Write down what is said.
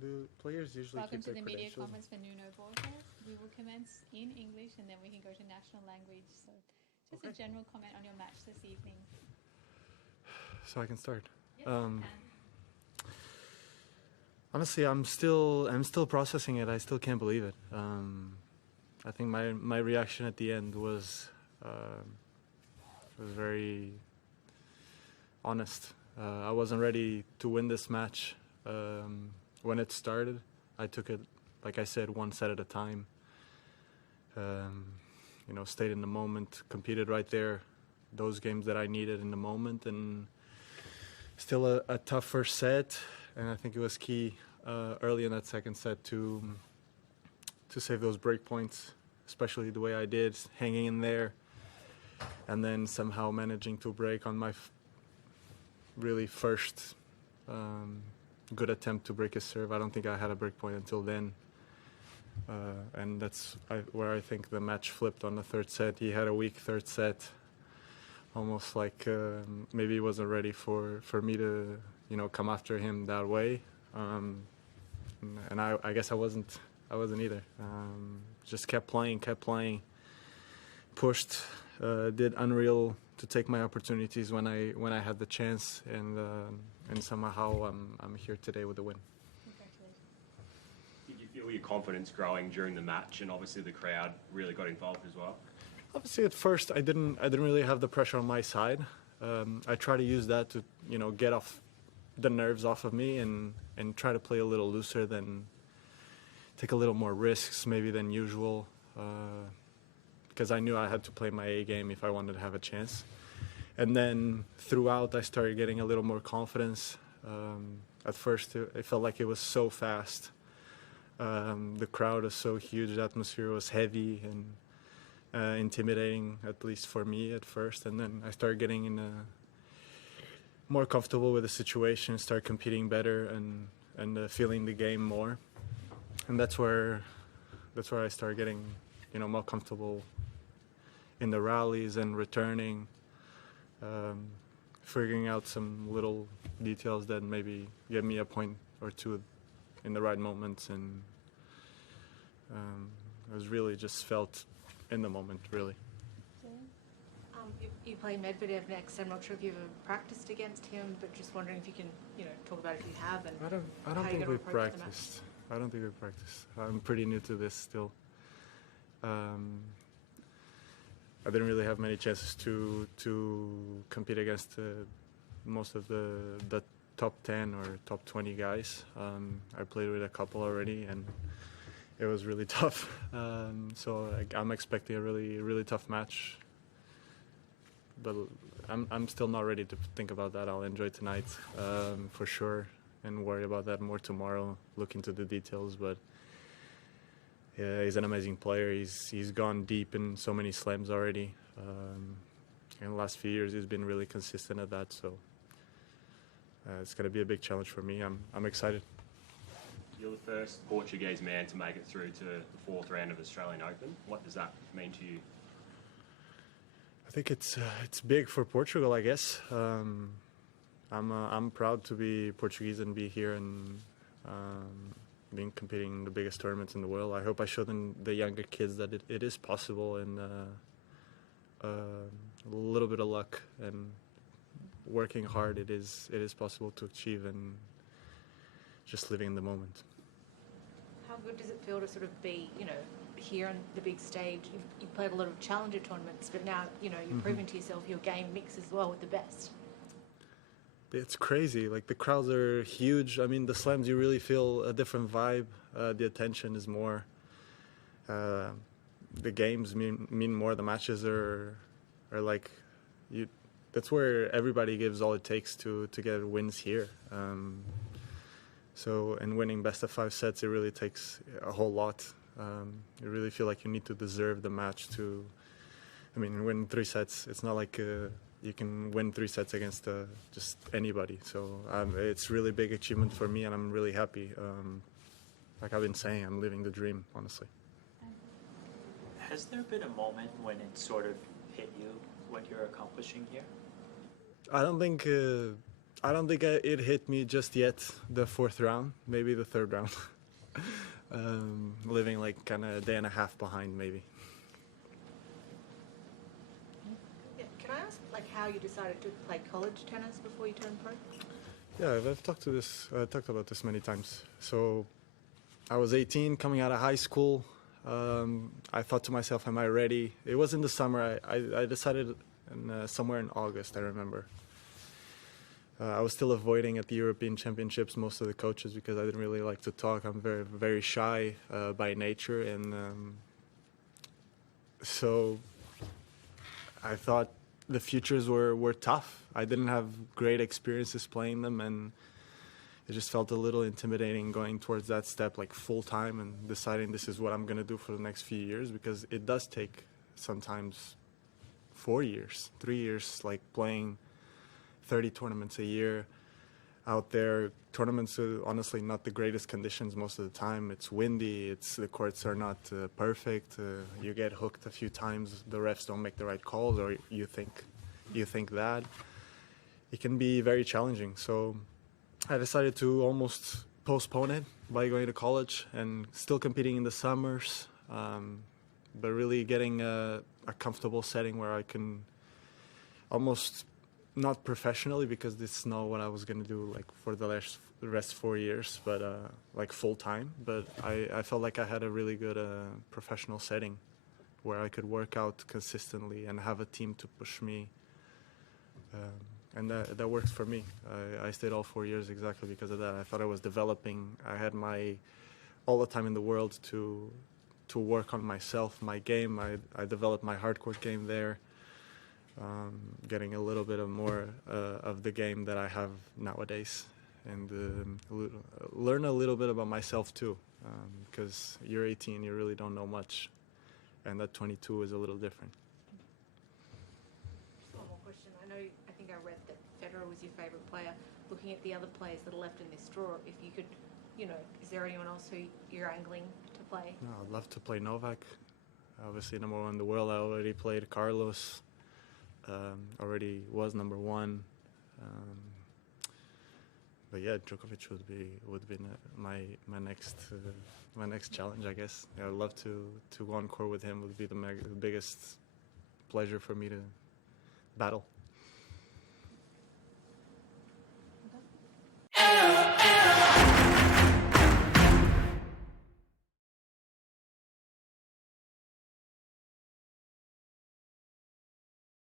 Do players usually Welcome keep to their the media credentials? conference for Nuno Borges. We will commence in English and then we can go to national language. So just a Okay. general comment on your match this evening. So I can start. Yes, Um, you can. Honestly, I'm still processing it. I still can't believe it. I think my reaction at the end was very honest. I wasn't ready to win this match. When it started, I took it, like I said, one set at a time. Stayed in the moment, competed right there, those games that I needed in the moment, and still a tough first set. And I think it was key early in that second set to save those break points, especially the way I did, hanging in there, and then somehow managing to break on my really first good attempt to break his serve. I don't think I had a break point until then. And that's where I think the match flipped on the third set. He had a weak third set, almost like maybe he wasn't ready for me to, come after him that way. And I guess I wasn't either. Just kept playing, pushed, did unreal to take my opportunities when I had the chance, and somehow I'm here today with a win. Did you feel your confidence growing during the match, and obviously the crowd really got involved as well? Obviously, at first I didn't really have the pressure on my side. I try to use that to get off the nerves off of me and try to play a little looser, than take a little more risks maybe than usual, because I knew I had to play my A game if I wanted to have a chance. And then throughout I started getting a little more confidence. At first it felt like it was so fast. The crowd was so huge, the atmosphere was heavy and intimidating, at least for me at first. And then I started getting more comfortable with the situation, start competing better and feeling the game more. And that's where I started getting more comfortable in the rallies and returning, figuring out some little details that maybe get me a point or two in the right moments, and I was really just felt in the moment, really. You play Medvedev next. I'm not sure if you've ever practiced against him, but just wondering if you can, talk about if you have and I don't think we practiced. I'm pretty new to this still. I didn't really have many chances to compete against most of the top 10 or top 20 guys. I played with a couple already, and it was really tough. So I'm expecting a really tough match. But I'm still not ready to think about that. I'll enjoy tonight for sure, and worry about that more tomorrow. Look into the details, but yeah, he's an amazing player. He's gone deep in so many slams already. In the last few years, he's been really consistent at that. So it's going to be a big challenge for me. I'm excited. You're the first Portuguese man to make it through to the fourth round of the Australian Open. What does that mean to you? I think it's big for Portugal, I guess. I'm proud to be Portuguese and be here and being competing in the biggest tournaments in the world. I hope I show the younger kids that it is possible, and a little bit of luck and working hard, it is possible to achieve, and just living in the moment. How good does it feel to sort of be, here on the big stage? You've played a lot of challenger tournaments, but now, you've proven to yourself your game mixes well with the best. It's crazy. Like, the crowds are huge. I mean, the slams, you really feel a different vibe. The attention is more. The games mean more. The matches are like you. That's where everybody gives all it takes to get wins here. So, and winning best of 5 sets, it really takes a whole lot. You really feel like you need to deserve the match to. I mean, win 3 sets. It's not like you can win 3 sets against just anybody. So it's really big achievement for me, and I'm really happy. Like I've been saying, I'm living the dream, honestly. Has there been a moment when it sort of hit you what you're accomplishing here? I don't think I don't think it hit me just yet, the fourth round, maybe the third round. Living like kind of a day and a half behind, maybe. Yeah. Can I ask, like, how you decided to play college tennis before you turned pro? Yeah, I've talked about this many times. So I was 18, coming out of high school. I thought to myself, am I ready? It was in the summer. I decided somewhere in August, I remember. I was still avoiding at the European Championships most of the coaches because I didn't really like to talk. I'm very, very shy by nature. And so I thought the futures were tough. I didn't have great experiences playing them, and it just felt a little intimidating going towards that step, like full time, and deciding this is what I'm going to do for the next few years, because it does take sometimes 4 years, 3 years, like playing 30 tournaments a year out there. Tournaments are honestly not the greatest conditions most of the time. It's windy, the courts are not perfect. You get hooked a few times, the refs don't make the right calls, or you think that. It can be very challenging. So I decided to almost postpone it by going to college and still competing in the summers, but really getting a comfortable setting where I can almost, not professionally, because this is not what I was going to do like for the rest 4 years, but like full time. But I felt like I had a really good professional setting where I could work out consistently and have a team to push me. And that worked for me. I stayed all 4 years exactly because of that. I thought I was developing. I had all the time in the world to work on myself, my game. I developed my hardcourt game there, getting a little bit more of the game that I have nowadays, and learn a little bit about myself too, because you're 18, you really don't know much, and at 22 is a little different. One more question. I think I read that Federer was your favourite player. Looking at the other players that are left in this draw, if you could, is there anyone else who you're angling to play? No, I'd love to play Novak. Obviously, number one in the world. I already played Carlos. Already was number one. But yeah, Djokovic would be my next challenge, I guess. Yeah, I'd love to go on court with him. Would be the biggest pleasure for me to battle.